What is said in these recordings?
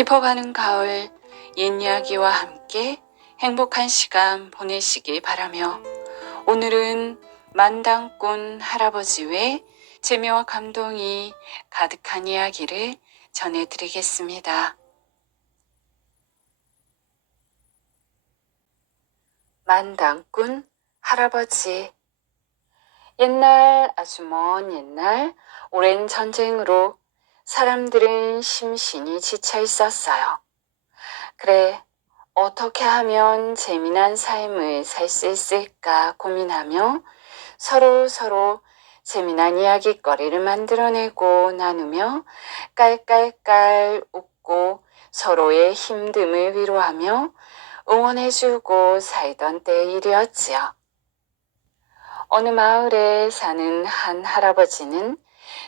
깊어가는 가을 옛 이야기와 함께 행복한 시간 보내시기 바라며 오늘은 만당꾼 할아버지 외 재미와 감동이 가득한 이야기를 전해드리겠습니다. 만당꾼 할아버지. 옛날, 아주 먼 옛날 오랜 전쟁으로 사람들은 심신이 지쳐 있었어요. 그래, 어떻게 하면 재미난 삶을 살 수 있을까 고민하며 서로 재미난 이야기거리를 만들어내고 나누며 깔깔깔 웃고 서로의 힘듦을 위로하며 응원해주고 살던 때의 일이었지요. 어느 마을에 사는 한 할아버지는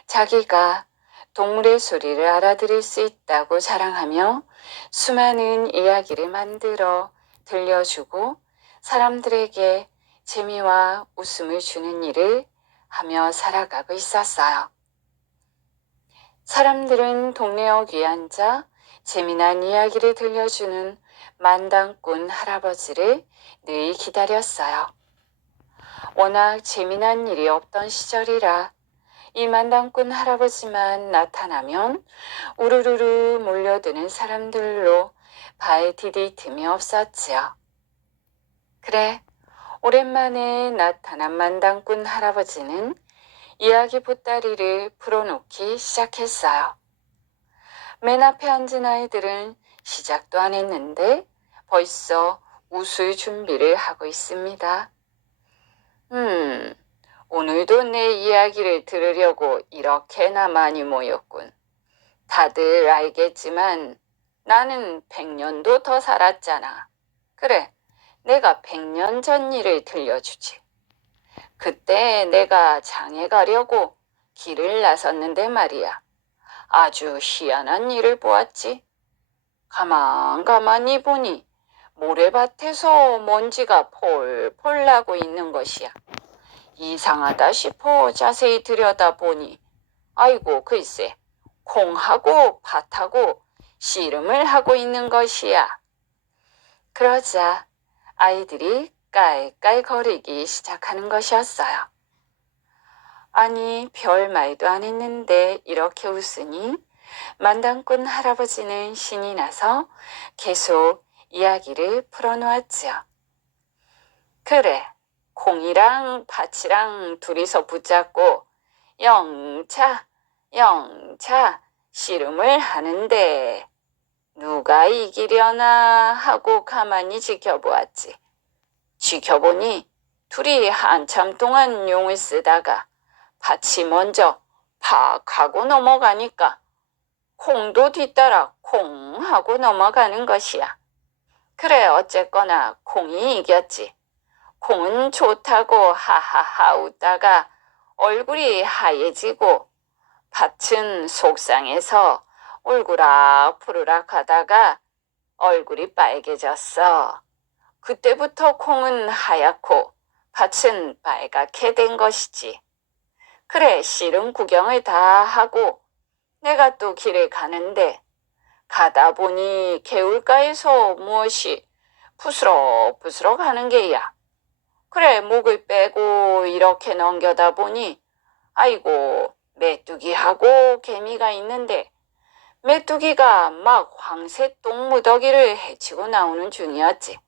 자기가 동물의 소리를 알아들을 수 있다고 자랑하며 수많은 이야기를 만들어 들려주고 사람들에게 재미와 웃음을 주는 일을 하며 살아가고 있었어요. 사람들은 동네역 위에 앉아 재미난 이야기를 들려주는 만당꾼 할아버지를 늘 기다렸어요. 워낙 재미난 일이 없던 시절이라 이 만당꾼 할아버지만 나타나면 우르르르 몰려드는 사람들로 발 디딜 틈이 없었지요. 그래, 오랜만에 나타난 만당꾼 할아버지는 이야기 보따리를 풀어놓기 시작했어요. 맨 앞에 앉은 아이들은 시작도 안 했는데 벌써 웃을 준비를 하고 있습니다. 오늘도 내 이야기를 들으려고 이렇게나 많이 모였군. 다들 알겠지만 나는 100년도 더 살았잖아. 그래, 내가 100년 전 일을 들려주지. 그때 내가 장에 가려고 길을 나섰는데 말이야. 아주 희한한 일을 보았지. 가만히 보니 모래밭에서 먼지가 폴폴 나고 있는 것이야. 이상하다 싶어 자세히 들여다보니 아이고 글쎄 콩하고 팥하고 씨름을 하고 있는 것이야. 그러자 아이들이 깔깔 거리기 시작하는 것이었어요. 아니 별 말도 안 했는데 이렇게 웃으니 만당꾼 할아버지는 신이 나서 계속 이야기를 풀어놓았지요. 그래, 콩이랑 팥이랑 둘이서 붙잡고 영차 씨름을 하는데 누가 이기려나 하고 가만히 지켜보았지. 지켜보니 둘이 한참 동안 용을 쓰다가 팥이 먼저 팍 하고 넘어가니까 콩도 뒤따라 콩 하고 넘어가는 것이야. 그래 어쨌거나 콩이 이겼지. 콩은 좋다고 하하하 웃다가 얼굴이 하얘지고 팥은 속상해서 울그락부르락 하다가 얼굴이 빨개졌어. 그때부터 콩은 하얗고 팥은 빨갛게 된 것이지. 그래 씨름 구경을 다 하고 내가 또 길을 가는데 가다 보니 개울가에서 무엇이 부스럭부스럭 하는 게야. 그래 목을 빼고 이렇게 넘겨다 보니 아이고 메뚜기하고 개미가 있는데 메뚜기가 막 황새 똥무더기를 헤치고 나오는 중이었지.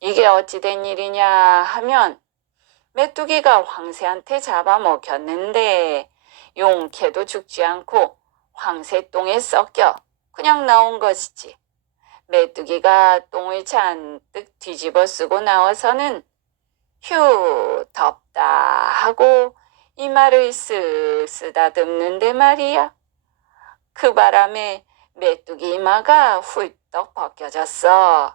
이게 어찌된 일이냐 하면 메뚜기가 황새한테 잡아먹혔는데 용케도 죽지 않고 황새 똥에 썩겨 그냥 나온 것이지. 메뚜기가 똥을 잔뜩 뒤집어 쓰고 나와서는 휴 덥다 하고 이마를 쓱 쓰다듬는데 말이야. 그 바람에 메뚜기 이마가 훌떡 벗겨졌어.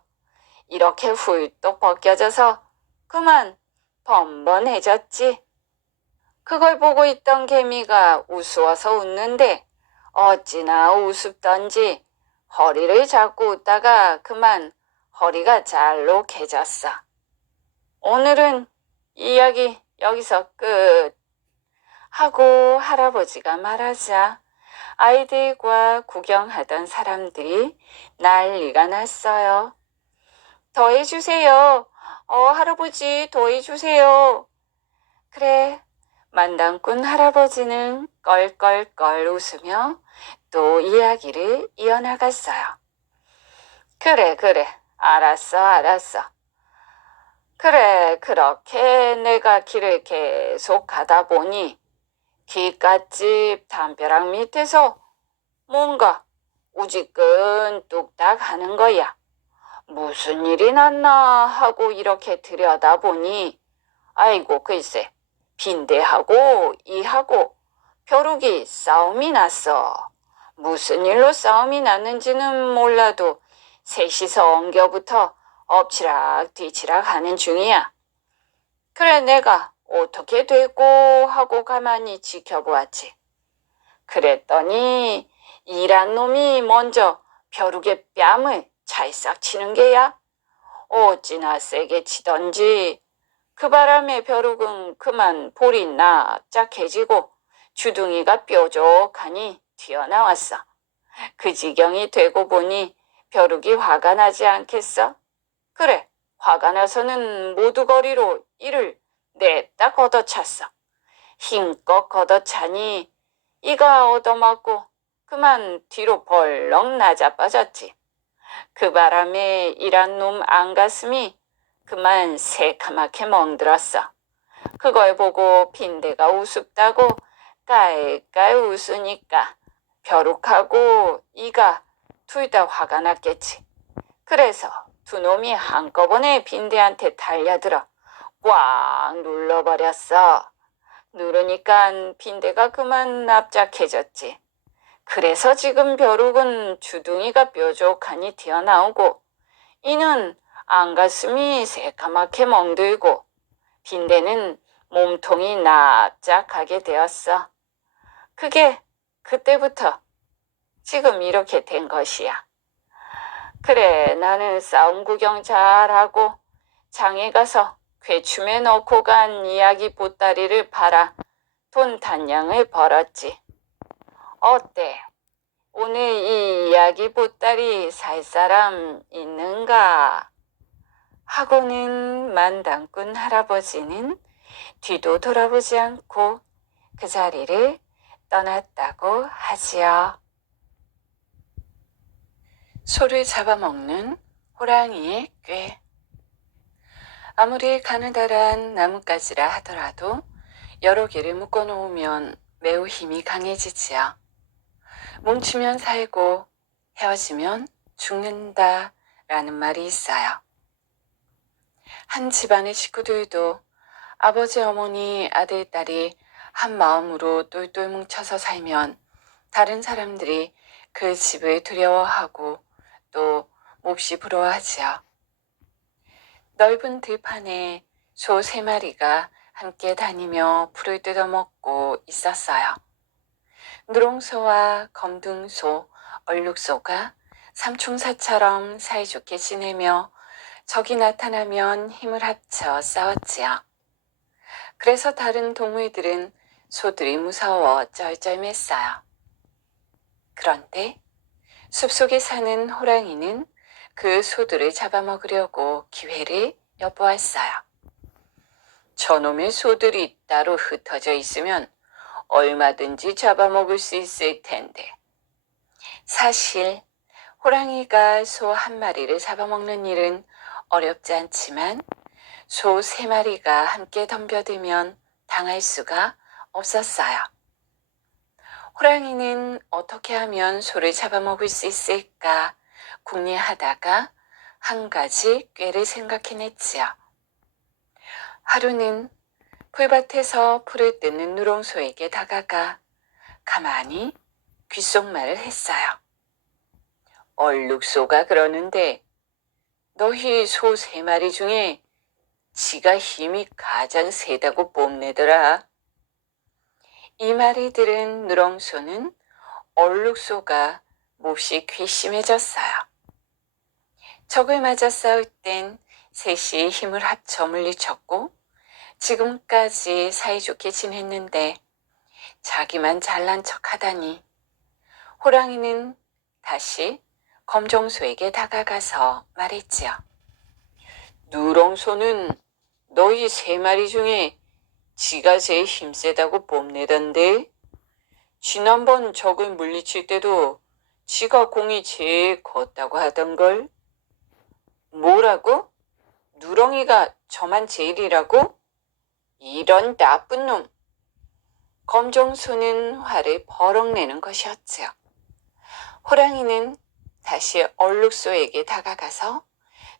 이렇게 훌떡 벗겨져서 그만 번번해졌지. 그걸 보고 있던 개미가 우스워서 웃는데 어찌나 우습던지 허리를 잡고 웃다가 그만 허리가 잘록해졌어. 오늘은 이야기 여기서 끝 하고 할아버지가 말하자 아이들과 구경하던 사람들이 난리가 났어요. 더해주세요. 할아버지 더해주세요. 그래, 만당꾼 할아버지는 껄껄껄 웃으며 또 이야기를 이어나갔어요. 그래, 알았어. 그래, 그렇게 내가 길을 계속 가다 보니 귓갓집 담벼락 밑에서 뭔가 우지끈 뚝딱 하는 거야. 무슨 일이 났나 하고 이렇게 들여다보니 아이고 글쎄 빈대하고 이하고 벼룩이 싸움이 났어. 무슨 일로 싸움이 났는지는 몰라도 셋이서 엉겨부터 엎치락 뒤치락 하는 중이야. 그래 내가 어떻게 됐고 하고 가만히 지켜보았지. 그랬더니 일한 놈이 먼저 벼룩의 뺨을 찰싹 치는 게야. 어찌나 세게 치던지 그 바람에 벼룩은 그만 볼이 납작해지고 주둥이가 뾰족하니 튀어나왔어. 그 지경이 되고 보니 벼룩이 화가 나지 않겠어? 그래, 화가 나서는 모두거리로 이를 냅다 걷어찼어. 힘껏 걷어차니 이가 얻어맞고 그만 뒤로 벌렁 나자빠졌지. 그 바람에 일한 놈 안가슴이 그만 새카맣게 멍들었어. 그걸 보고 빈대가 우습다고 깔깔 웃으니까 벼룩하고 이가 둘 다 화가 났겠지. 그래서 두 놈이 한꺼번에 빈대한테 달려들어 꽉 눌러버렸어. 누르니까 빈대가 그만 납작해졌지. 그래서 지금 벼룩은 주둥이가 뾰족하니 튀어나오고 이는 안가슴이 새까맣게 멍들고 빈대는 몸통이 납작하게 되었어. 그게 그때부터 지금 이렇게 된 것이야. 그래 나는 싸움 구경 잘하고 장에 가서 괴춤에 넣고 간 이야기 보따리를 팔아 돈 단량을 벌었지. 어때? 오늘 이 이야기 보따리 살 사람 있는가? 하고는 만당꾼 할아버지는 뒤도 돌아보지 않고 그 자리를 떠났다고 하지요. 소를 잡아먹는 호랑이의 꾀. 아무리 가느다란 나뭇가지라 하더라도 여러 개를 묶어놓으면 매우 힘이 강해지지요. 뭉치면 살고 헤어지면 죽는다 라는 말이 있어요. 한 집안의 식구들도 아버지, 어머니, 아들, 딸이 한 마음으로 똘똘 뭉쳐서 살면 다른 사람들이 그 집을 두려워하고 또 몹시 부러워하지요. 넓은 들판에 소 3마리가 함께 다니며 풀을 뜯어먹고 있었어요. 누렁소와 검둥소, 얼룩소가 삼총사처럼 사이좋게 지내며 적이 나타나면 힘을 합쳐 싸웠지요. 그래서 다른 동물들은 소들이 무서워 쩔쩔맸어요. 그런데 숲속에 사는 호랑이는 그 소들을 잡아먹으려고 기회를 엿보았어요. 저놈의 소들이 따로 흩어져 있으면 얼마든지 잡아먹을 수 있을 텐데. 사실 호랑이가 소 1마리를 잡아먹는 일은 어렵지 않지만 소 3마리가 함께 덤벼들면 당할 수가 없었어요. 호랑이는 어떻게 하면 소를 잡아먹을 수 있을까 궁리하다가 한 가지 꾀를 생각해냈지요. 하루는 풀밭에서 풀을 뜯는 누렁소에게 다가가 가만히 귓속말을 했어요. 얼룩소가 그러는데 너희 소 3마리 중에 지가 힘이 가장 세다고 뽐내더라. 이 말을 들은 누렁소는 얼룩소가 몹시 괘씸해졌어요. 적을 맞아 싸울 땐 셋이 힘을 합쳐 물리쳤고 지금까지 사이좋게 지냈는데 자기만 잘난 척하다니 호랑이는 다시 검정소에게 다가가서 말했지요. 누렁소는 너희 3마리 중에 지가 제일 힘세다고 뽐내던데 지난번 적을 물리칠 때도 지가 공이 제일 컸다고 하던걸. 뭐라고? 누렁이가 저만 제일이라고? 이런 나쁜 놈. 검정소는 화를 버럭 내는 것이었지요. 호랑이는 다시 얼룩소에게 다가가서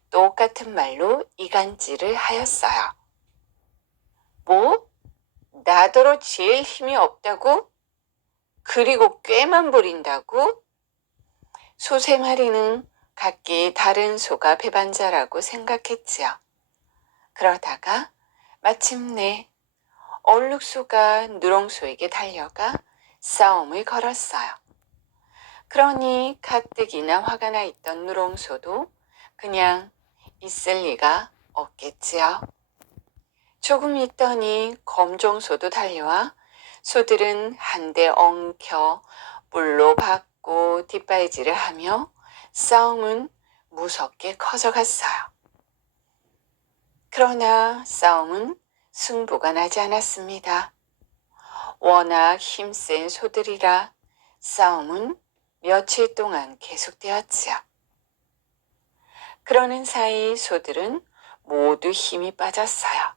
똑같은 말로 이간질을 하였어요. 뭐? 나더러 제일 힘이 없다고? 그리고 꾀만 부린다고? 소 3마리는 각기 다른 소가 배반자라고 생각했지요. 그러다가 마침내 얼룩소가 누렁소에게 달려가 싸움을 걸었어요. 그러니 가뜩이나 화가 나 있던 누렁소도 그냥 있을 리가 없겠지요. 조금 있더니 검정소도 달려와 소들은 한데 엉켜 물로 박고 뒷발질을 하며 싸움은 무섭게 커져갔어요. 그러나 싸움은 승부가 나지 않았습니다. 워낙 힘센 소들이라 싸움은 며칠 동안 계속되었지요. 그러는 사이 소들은 모두 힘이 빠졌어요.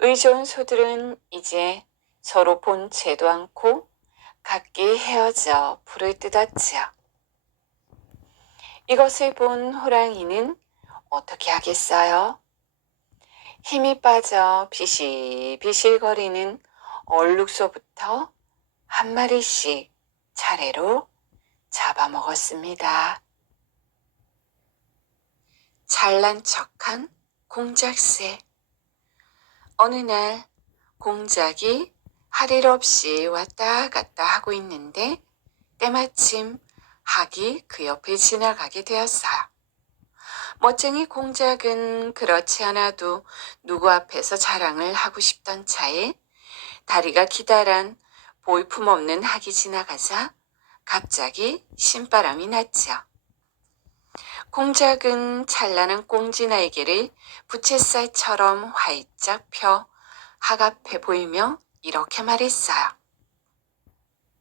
의좋은 소들은 이제 서로 본채도 않고 각기 헤어져 불을 뜯었지요. 이것을 본 호랑이는 어떻게 하겠어요? 힘이 빠져 비실비실거리는 얼룩소부터 한 마리씩 차례로 잡아먹었습니다. 잘난 척한 공작새. 어느 날 공작이 할 일 없이 왔다 갔다 하고 있는데 때마침 학이 그 옆을 지나가게 되었어요. 멋쟁이 공작은 그렇지 않아도 누구 앞에서 자랑을 하고 싶던 차에 다리가 기다란 볼품없는 학이 지나가자 갑자기 신바람이 났지요. 공작은 찬란한 꽁지 날개를 부채살처럼 활짝 펴 학 앞에 보이며 이렇게 말했어요.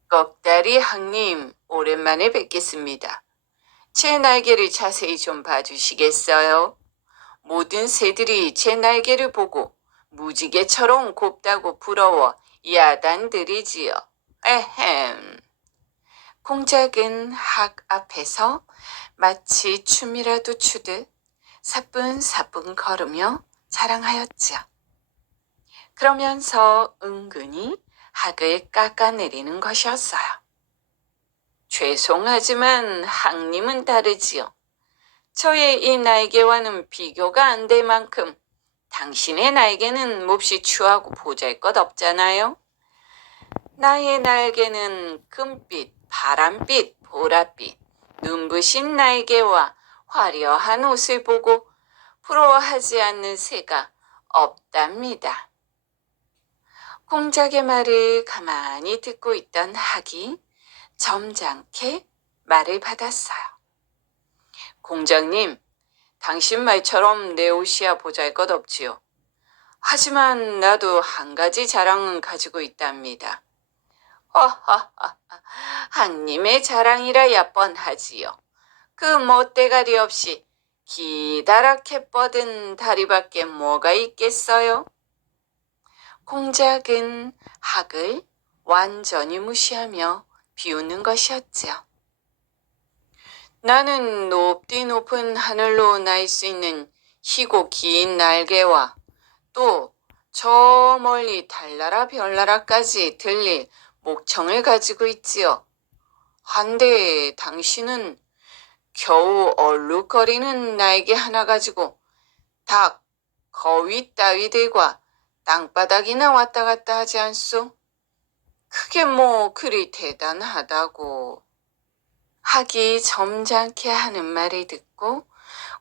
꺽다리 학님, 오랜만에 뵙겠습니다. 제 날개를 자세히 좀 봐주시겠어요? 모든 새들이 제 날개를 보고 무지개처럼 곱다고 부러워 야단들이지요. 에헴. 공작은 학 앞에서 마치 춤이라도 추듯 사뿐사뿐 걸으며 자랑하였지요. 그러면서 은근히 학을 깎아내리는 것이었어요. 죄송하지만 학님은 다르지요. 저의 이 날개와는 비교가 안 될 만큼 당신의 날개는 몹시 추하고 보잘것없잖아요. 나의 날개는 금빛, 파란빛, 보랏빛, 눈부신 날개와 화려한 옷을 보고 부러워하지 않는 새가 없답니다. 공작의 말을 가만히 듣고 있던 학이 점잖게 말을 받았어요. 공장님, 당신 말처럼 내 옷이야 보잘것없지요. 하지만 나도 한 가지 자랑은 가지고 있답니다. 허허허, 학님의 자랑이라야 뻔하지요. 그 멋대가리 없이 기다랗게 뻗은 다리밖에 뭐가 있겠어요? 공작은 학을 완전히 무시하며 비웃는 것이었지요. 나는 높디 높은 하늘로 날 수 있는 희고 긴 날개와 또 저 멀리 달나라 별나라까지 들릴 목청을 가지고 있지요. 한데 당신은 겨우 얼룩거리는 날개 하나 가지고 닭, 거위 따위들과 땅바닥이나 왔다 갔다 하지 않소? 그게 뭐 그리 대단하다고. 학이 점잖게 하는 말을 듣고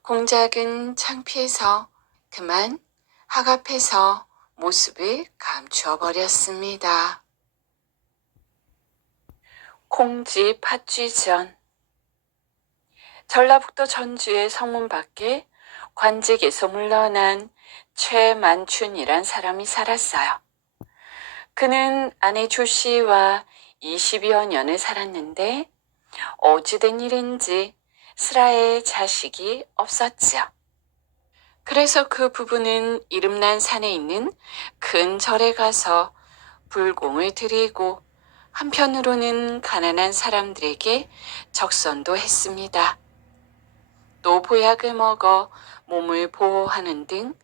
공작은 창피해서 그만 학 앞에서 모습을 감추어 버렸습니다. 콩쥐 팥쥐전. 전라북도 전주의 성문 밖에 관직에서 물러난 최만춘이란 사람이 살았어요. 그는 아내 조씨와 20여 년을 살았는데 어찌된 일인지 슬아의 자식이 없었지요. 그래서 그 부부는 이름난 산에 있는 큰 절에 가서 불공을 드리고 한편으로는 가난한 사람들에게 적선도 했습니다. 또 보약을 먹어 몸을 보호하는 등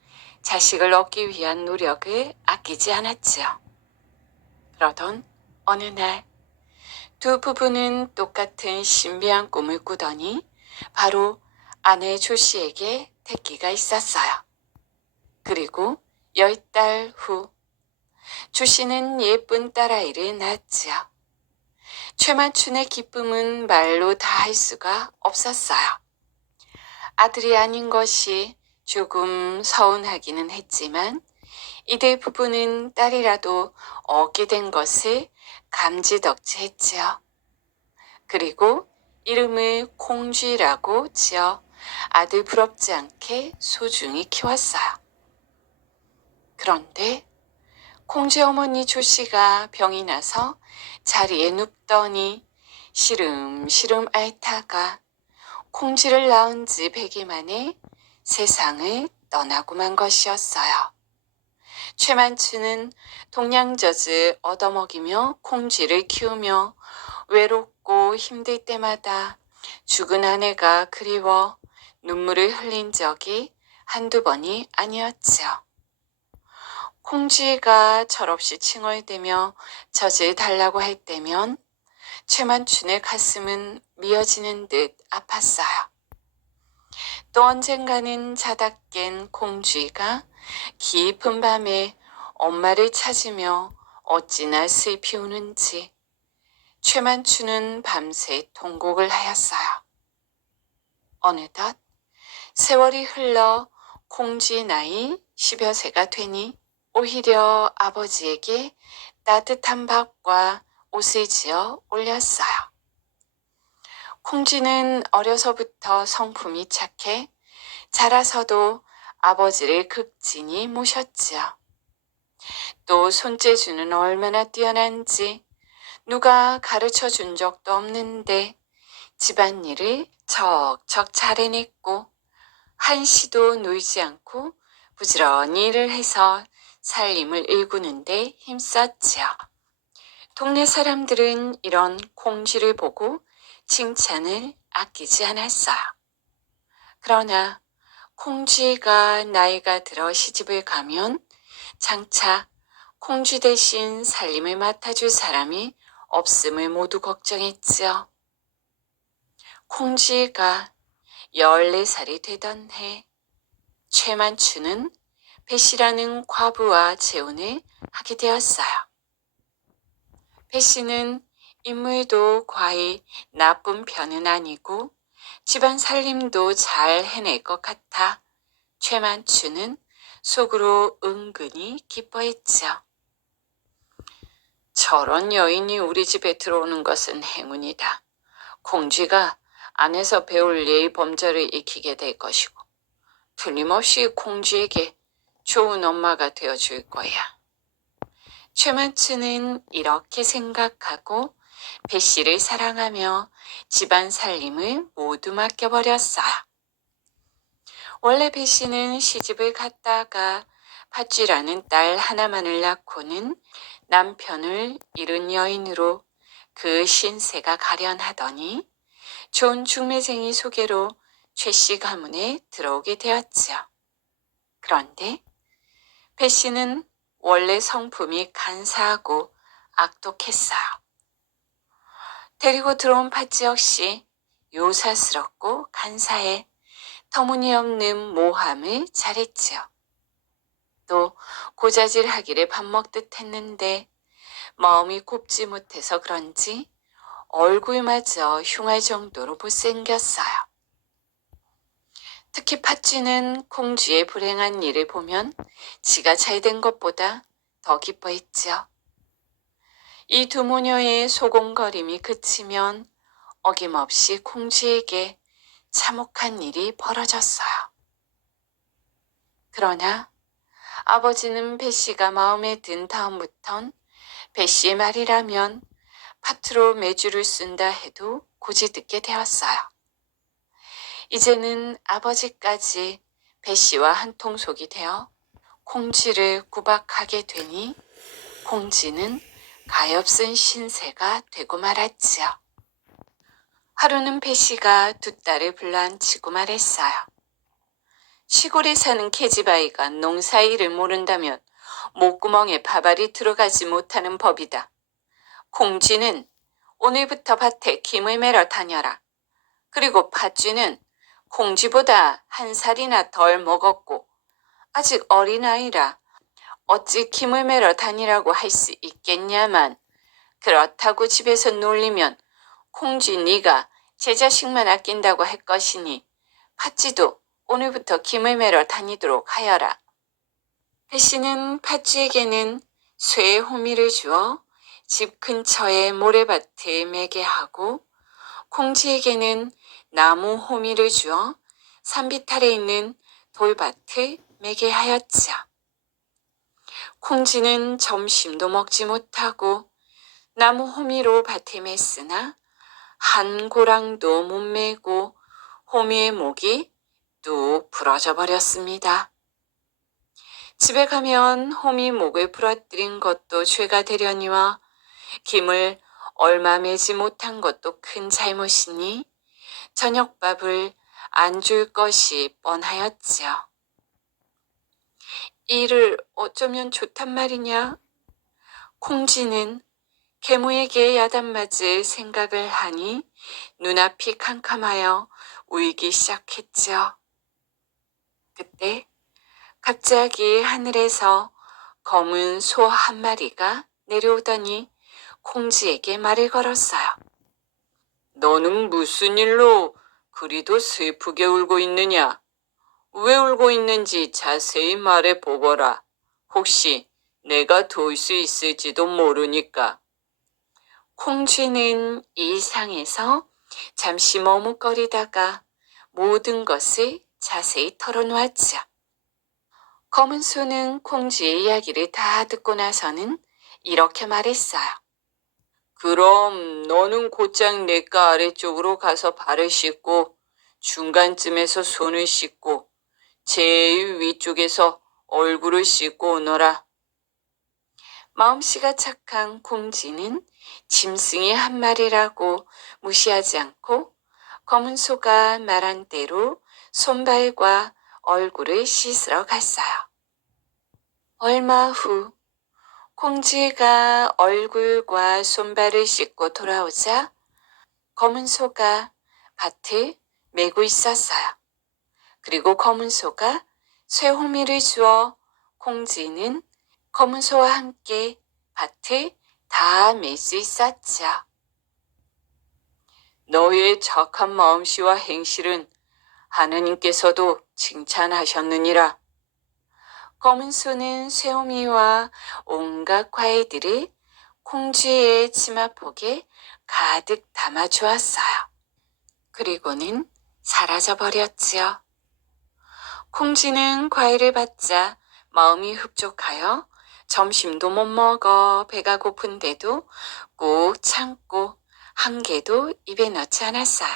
자식을 얻기 위한 노력을 아끼지 않았지요. 그러던 어느 날 두 부부는 똑같은 신비한 꿈을 꾸더니 바로 아내 조씨에게 태기가 있었어요. 그리고 10달 후 조씨는 예쁜 딸아이를 낳았지요. 최만춘의 기쁨은 말로 다 할 수가 없었어요. 아들이 아닌 것이 조금 서운하기는 했지만 이들 부부는 딸이라도 얻게 된 것을 감지덕지했지요. 그리고 이름을 콩쥐라고 지어 아들 부럽지 않게 소중히 키웠어요. 그런데 콩쥐 어머니 조씨가 병이 나서 자리에 눕더니 시름시름 앓다가 콩쥐를 낳은 지 100일 만에 세상을 떠나고 만 것이었어요. 최만춘은 동양젖을 얻어먹이며 콩쥐를 키우며 외롭고 힘들 때마다 죽은 아내가 그리워 눈물을 흘린 적이 한두 번이 아니었지요. 콩쥐가 철없이 칭얼대며 젖을 달라고 할 때면 최만춘의 가슴은 미어지는 듯 아팠어요. 또 언젠가는 자다 깬 콩쥐가 깊은 밤에 엄마를 찾으며 어찌나 슬피 우는지 최만춘은 밤새 통곡을 하였어요. 어느덧 세월이 흘러 콩쥐 나이 10여 세가 되니 오히려 아버지에게 따뜻한 밥과 옷을 지어 올렸어요. 콩쥐는 어려서부터 성품이 착해 자라서도 아버지를 극진히 모셨지요. 또 손재주는 얼마나 뛰어난지 누가 가르쳐 준 적도 없는데 집안일을 척척 잘 해냈고 한시도 놀지 않고 부지런히 일을 해서 살림을 일구는데 힘썼지요. 동네 사람들은 이런 콩쥐를 보고 칭찬을 아끼지 않았어요. 그러나 콩쥐가 나이가 들어 시집을 가면 장차 콩쥐 대신 살림을 맡아줄 사람이 없음을 모두 걱정했지요. 콩쥐가 14살이 되던 해 최만춘은 배씨라는 과부와 재혼을 하게 되었어요. 배씨는 인물도 과히 나쁜 편은 아니고 집안 살림도 잘 해낼 것 같아 최만춘은 속으로 은근히 기뻐했죠. 저런 여인이 우리 집에 들어오는 것은 행운이다. 콩쥐가 안에서 배울 예의 범절을 익히게 될 것이고 틀림없이 콩쥐에게 좋은 엄마가 되어줄 거야. 최만춘은 이렇게 생각하고 배씨를 사랑하며 집안 살림을 모두 맡겨버렸어요. 원래 배씨는 시집을 갔다가 팥쥐라는 딸 하나만을 낳고는 남편을 잃은 여인으로 그 신세가 가련하더니 좋은 중매쟁이 소개로 최씨 가문에 들어오게 되었지요. 그런데 배씨는 원래 성품이 간사하고 악독했어요. 데리고 들어온 팥쥐 역시 요사스럽고 간사해 터무니없는 모함을 잘했지요. 또 고자질하기를 밥 먹듯 했는데 마음이 곱지 못해서 그런지 얼굴마저 흉할 정도로 못생겼어요. 특히 팥쥐는 콩쥐의 불행한 일을 보면 지가 잘된 것보다 더 기뻐했지요. 이 두 모녀의 소곤거림이 그치면 어김없이 콩쥐에게 참혹한 일이 벌어졌어요. 그러나 아버지는 배씨가 마음에 든 다음부턴 배씨의 말이라면 밭으로 매주를 쓴다 해도 고지 듣게 되었어요. 이제는 아버지까지 배씨와 한통속이 되어 콩쥐를 구박하게 되니 콩쥐는 가엾은 신세가 되고 말았지요. 하루는 배씨가 두 딸을 불러앉히고 말했어요. 시골에 사는 계집아이가 농사일을 모른다면 목구멍에 밥알이 들어가지 못하는 법이다. 콩쥐는 오늘부터 밭에 김을 매러 다녀라. 그리고 팥쥐는 콩쥐보다 한 살이나 덜 먹었고 아직 어린아이라 어찌 김을 매러 다니라고 할 수 있겠냐만 그렇다고 집에서 놀리면 콩쥐 네가 제 자식만 아낀다고 할 것이니 팥쥐도 오늘부터 김을 매러 다니도록 하여라. 배씨는 팥쥐에게는 쇠의 호미를 주어 집 근처의 모래밭에 매게 하고 콩쥐에게는 나무 호미를 주어 산비탈에 있는 돌밭을 매게 하였지요. 콩쥐는 점심도 먹지 못하고 나무 호미로 밭에 맸으나 한 고랑도 못 메고 호미의 목이 뚝 부러져 버렸습니다. 집에 가면 호미 목을 부러뜨린 것도 죄가 되려니와 김을 얼마 매지 못한 것도 큰 잘못이니 저녁밥을 안 줄 것이 뻔하였지요. 이를 어쩌면 좋단 말이냐? 콩쥐는 계모에게 야단맞을 생각을 하니 눈앞이 캄캄하여 울기 시작했지요. 그때 갑자기 하늘에서 검은 소 한 마리가 내려오더니 콩쥐에게 말을 걸었어요. 너는 무슨 일로 그리도 슬프게 울고 있느냐? 왜 울고 있는지 자세히 말해 보거라. 혹시 내가 도울 수 있을지도 모르니까. 콩쥐는 이 상에서 잠시 머뭇거리다가 모든 것을 자세히 털어놓았죠. 검은 소는 콩쥐의 이야기를 다 듣고 나서는 이렇게 말했어요. 그럼 너는 곧장 냇가 아래쪽으로 가서 발을 씻고 중간쯤에서 손을 씻고 제일 위쪽에서 얼굴을 씻고 오너라. 마음씨가 착한 콩쥐는 짐승이 한 마리라고 무시하지 않고 검은 소가 말한 대로 손발과 얼굴을 씻으러 갔어요. 얼마 후 콩쥐가 얼굴과 손발을 씻고 돌아오자 검은 소가 밭을 메고 있었어요. 그리고 검은 소가 쇠호미를 주어 콩쥐는 검은 소와 함께 밭을 다 맬 수 있었죠. 너의 착한 마음씨와 행실은 하느님께서도 칭찬하셨느니라. 검은 소는 쇠호미와 온갖 과일들을 콩쥐의 치마폭에 가득 담아 주었어요. 그리고는 사라져 버렸지요. 콩쥐는 과일을 받자 마음이 흡족하여 점심도 못 먹어 배가 고픈데도 꾹 참고 한 개도 입에 넣지 않았어요.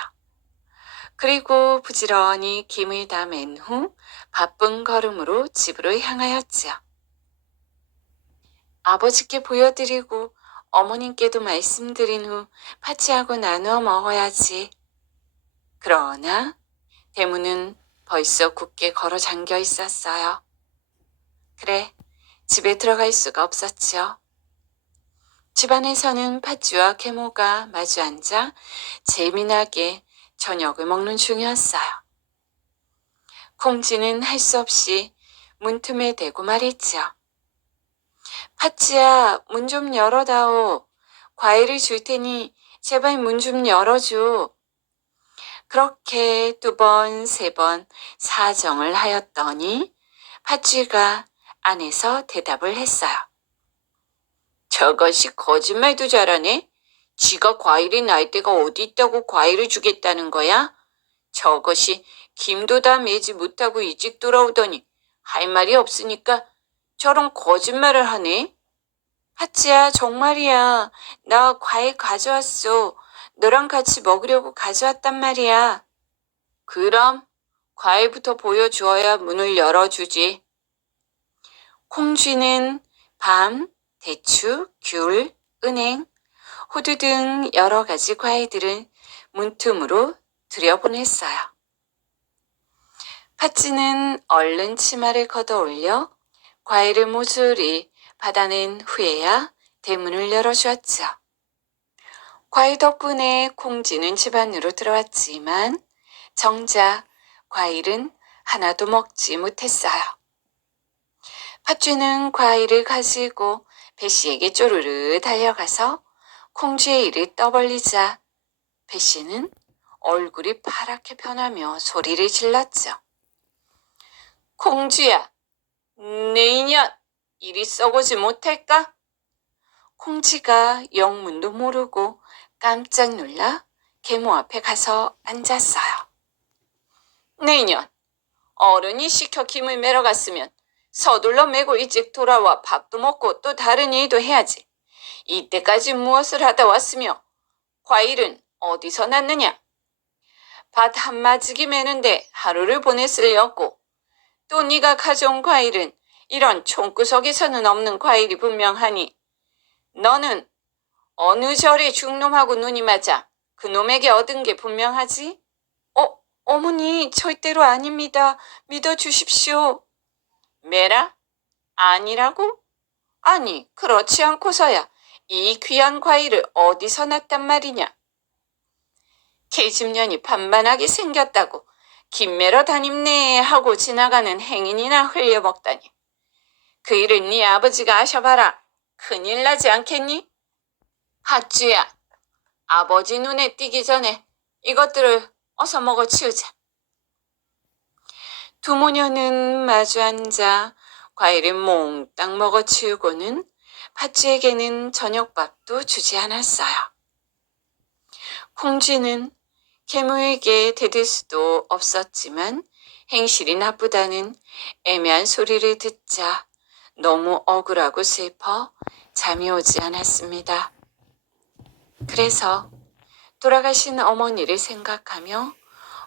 그리고 부지런히 김을 다 맨 후 바쁜 걸음으로 집으로 향하였지요. 아버지께 보여드리고 어머님께도 말씀드린 후 파치하고 나누어 먹어야지. 그러나 대문은 벌써 굳게 걸어 잠겨 있었어요. 그래, 집에 들어갈 수가 없었지요. 집안에서는 팥쥐와 계모가 마주 앉아 재미나게 저녁을 먹는 중이었어요. 콩쥐는 할 수 없이 문틈에 대고 말했지요. 팥쥐야, 문 좀 열어다오. 과일을 줄 테니 제발 문 좀 열어줘. 그렇게 2번, 3번 사정을 하였더니 팥쥐가 안에서 대답을 했어요. 저것이 거짓말도 잘하네. 지가 과일이 날 데가 어디 있다고 과일을 주겠다는 거야? 저것이 김도 다 매지 못하고 일찍 돌아오더니 할 말이 없으니까 저런 거짓말을 하네. 하치야, 정말이야. 나 과일 가져왔어. 너랑 같이 먹으려고 가져왔단 말이야. 그럼 과일부터 보여주어야 문을 열어주지. 콩쥐는 밤, 대추, 귤, 은행, 호두 등 여러 가지 과일들을 문틈으로 들여보냈어요. 팥쥐는 얼른 치마를 걷어올려 과일을 모조리 받아낸 후에야 대문을 열어주었죠. 과일 덕분에 콩쥐는 집 안으로 들어왔지만 정작 과일은 하나도 먹지 못했어요. 팥쥐는 과일을 가지고 배씨에게 쪼르르 달려가서 콩쥐의 이를 떠벌리자 배씨는 얼굴이 파랗게 변하며 소리를 질렀죠. 콩쥐야, 내 인연 이리 썩오지 못할까? 콩쥐가 영문도 모르고 깜짝 놀라 계모 앞에 가서 앉았어요. 내 인연, 어른이 시켜 김을 매러 갔으면 서둘러 메고 일찍 돌아와 밥도 먹고 또 다른 일도 해야지. 이때까지 무엇을 하다 왔으며 과일은 어디서 났느냐? 밭 한마지기 매는데 하루를 보냈을 리 없고 또 네가 가져온 과일은 이런 총구석에서는 없는 과일이 분명하니 너는 어느 절에 중놈하고 눈이 맞아 그 놈에게 얻은 게 분명하지? 어머니 절대로 아닙니다. 믿어주십시오. 메라? 아니라고? 아니 그렇지 않고서야 이 귀한 과일을 어디서 났단 말이냐? 계집년이 반반하게 생겼다고 김매러 다닙네 하고 지나가는 행인이나 흘려먹다니. 그 일을 네 아버지가 아셔봐라. 큰일 나지 않겠니? 핫쥐야, 아버지 눈에 띄기 전에 이것들을 어서 먹어 치우자. 두 모녀는 마주 앉아 과일을 몽땅 먹어 치우고는 팥쥐에게는 저녁밥도 주지 않았어요. 콩쥐는 계모에게 대들 수도 없었지만 행실이 나쁘다는 애매한 소리를 듣자 너무 억울하고 슬퍼 잠이 오지 않았습니다. 그래서 돌아가신 어머니를 생각하며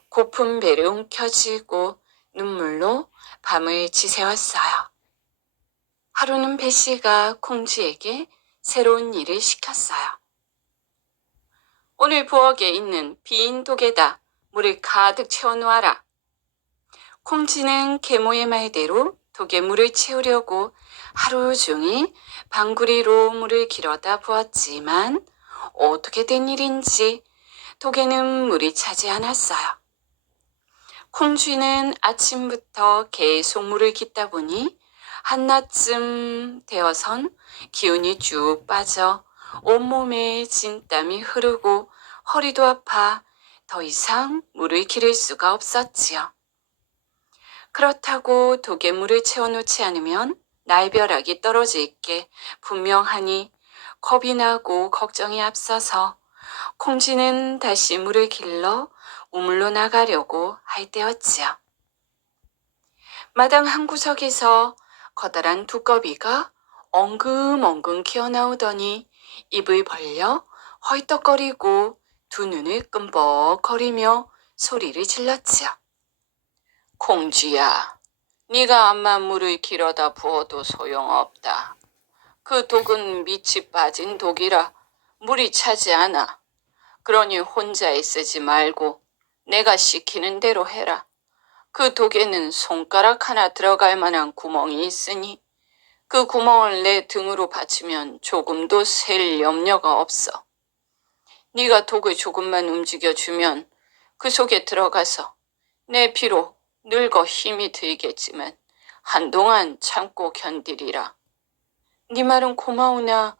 고픈 배를 움켜쥐고 눈물로 밤을 지새웠어요. 하루는 배씨가 콩쥐에게 새로운 일을 시켰어요. 오늘 부엌에 있는 빈 독에다 물을 가득 채워놓아라. 콩쥐는 계모의 말대로 독에 물을 채우려고 하루 종일 방구리로 물을 길어다 부었지만 어떻게 된 일인지 독에는 물이 차지 않았어요. 콩쥐는 아침부터 계속 물을 깃다 보니 한낮쯤 되어선 기운이 쭉 빠져 온몸에 진땀이 흐르고 허리도 아파 더 이상 물을 기를 수가 없었지요. 그렇다고 독에 물을 채워놓지 않으면 날벼락이 떨어질 게 분명하니 겁이 나고 걱정이 앞서서 콩쥐는 다시 물을 길러 우물로 나가려고 할 때였지요. 마당 한 구석에서 커다란 두꺼비가 엉금엉금 기어나오더니 입을 벌려 헐떡거리고 두 눈을 끔뻑거리며 소리를 질렀지요. 콩쥐야, 네가 암만 물을 길어다 부어도 소용없다. 그 독은 밑이 빠진 독이라 물이 차지 않아. 그러니 혼자 애쓰지 말고 내가 시키는 대로 해라. 그 독에는 손가락 하나 들어갈 만한 구멍이 있으니 그 구멍을 내 등으로 받치면 조금도 셀 염려가 없어. 네가 독을 조금만 움직여주면 그 속에 들어가서 내 비록 늙어 힘이 들겠지만 한동안 참고 견디리라. 네 말은 고마우나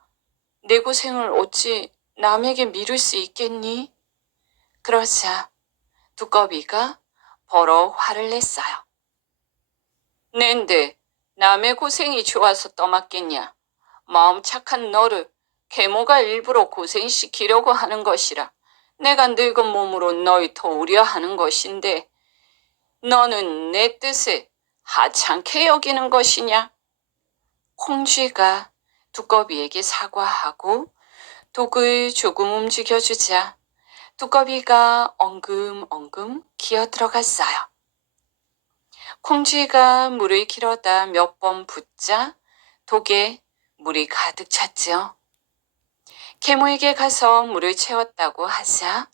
내 고생을 어찌 남에게 미룰 수 있겠니? 그러자 두꺼비가 버럭 화를 냈어요. 낸데 남의 고생이 좋아서 떠맡겠냐? 마음 착한 너를 계모가 일부러 고생시키려고 하는 것이라 내가 늙은 몸으로 너희 도우려 하는 것인데 너는 내 뜻을 하찮게 여기는 것이냐? 콩쥐가 두꺼비에게 사과하고 독을 조금 움직여주자 두꺼비가 엉금엉금 기어들어갔어요. 콩쥐가 물을 길어다 몇 번 붓자 독에 물이 가득 찼지요. 계모에게 가서 물을 채웠다고 하자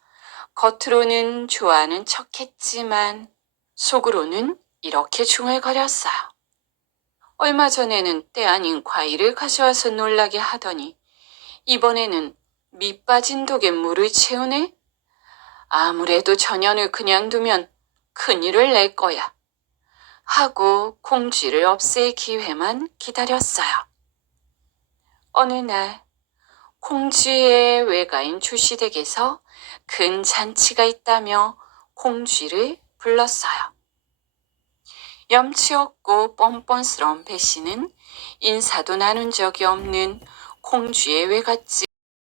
겉으로는 좋아하는 척했지만 속으로는 이렇게 중얼거렸어요. 얼마 전에는 때 아닌 과일을 가져와서 놀라게 하더니 이번에는 밑 빠진 독에 물을 채우네? 아무래도 전연을 그냥 두면 큰일을 낼 거야. 하고 콩쥐를 없앨 기회만 기다렸어요. 어느 날 콩쥐의 외가인 출시댁에서 큰 잔치가 있다며 콩쥐를 불렀어요. 염치 없고 뻔뻔스러운 배씨는 인사도 나눈 적이 없는 콩쥐의 외갓집